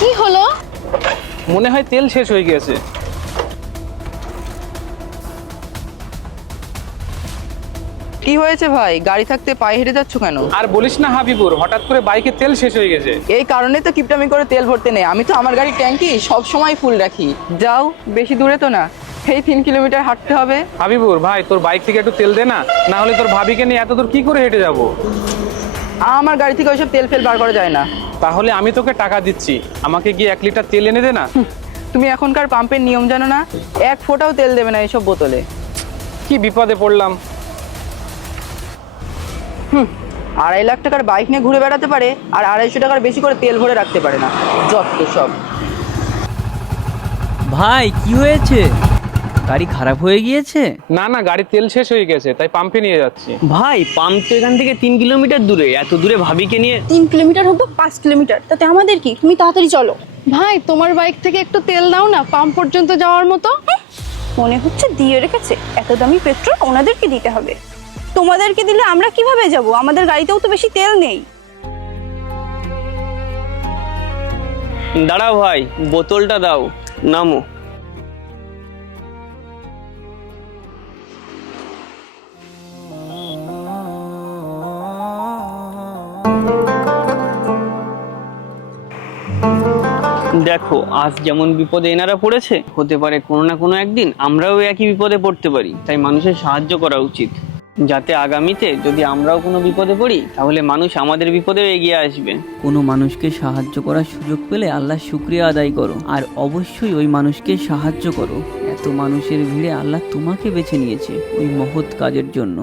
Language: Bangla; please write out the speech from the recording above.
কি হলো? মনে হয় তেল শেষ হয়ে গেছে। কি হয়েছে ভাই, গাড়ি থাকতে পায়ে হেঁটে যাচ্ছ কেন? আর বলিস না হাবিবুর, হঠাৎ করে বাইকে তেল শেষ হয়ে গেছে। এই কারণে তো কিপটামি করে তেল ভরতে নেই। আমি তো আমার গাড়ির ট্যাঙ্কি সব সময় ফুল রাখি। যাও, বেশি দূরে তো না, এই 3 কিলোমিটার হাঁটতে হবে। হাবিবুর ভাই, তোর বাইক থেকে একটু তেল দে না, না হলে তোর ভাবিকে নিয়ে এত দূর কি করে হেঁটে যাব। আমার গাড়ি থেকে ওইসব তেল ফেল বার করা যায় না। তাহলে আমি তোকে টাকা দিচ্ছি, আমাকে গিয়ে 1 লিটার তেল এনে দে না। তুমি এখনকার পাম্পের নিয়ম জানো না? এক ফোঁটাও তেল দেবে না এইসব বোতলে। কি বিপদে পড়লাম। 2.5 লাখ টাকার বাইক নিয়ে ঘুরে বেড়াতে পারে, আর 250 টাকার বেশি করে তেল ভরে রাখতে পারে না। যত সব। ভাই কি হয়েছে? গাড়ি খারাপ হয়ে গিয়েছে? না না, গাড়ির তেল শেষ হয়ে গেছে, তাই পাম্পে নিয়ে যাচ্ছি। ভাই পাম্প তো এখান থেকে 3 কিলোমিটার দূরে, এত দূরে ভাবিকে নিয়ে 3 কিলোমিটার হোক বা 5 কিলোমিটার, তাতে আমাদের কি? তুমি তাড়াতাড়ি চলো। ভাই, তোমার বাইক থেকে একটু তেল দাও না, পাম্প পর্যন্ত যাওয়ার মতো। মনে হচ্ছে দিয়ে রেখেছে, এত দামি পেট্রোল ওনাদেরকে দিতে হবে। তোমাদেরকে দিলে আমরা কিভাবে যাব? আমাদের গাড়িতেও তো বেশি তেল নেই। দাঁড়াও ভাই, বোতলটা দাও, নামো। দেখো, আজ যেমন বিপদে এনারা পড়েছে, হতে পারে কোনো না কোনো একদিন আমরাও একই বিপদে পড়তে পারি। তাই মানুষের সাহায্য করা উচিত, যাতে আগামীতে যদি আমরাও কোনো বিপদে পড়ি, তাহলে মানুষ আমাদের বিপদেও এগিয়ে আসবে। কোনো মানুষকে সাহায্য করার সুযোগ পেলে আল্লাহ শুকরিয়া আদায় করো, আর অবশ্যই ওই মানুষকে সাহায্য করো। এত মানুষের ভিড়ে আল্লাহ তোমাকে বেছে নিয়েছে ওই মহৎ কাজের জন্য।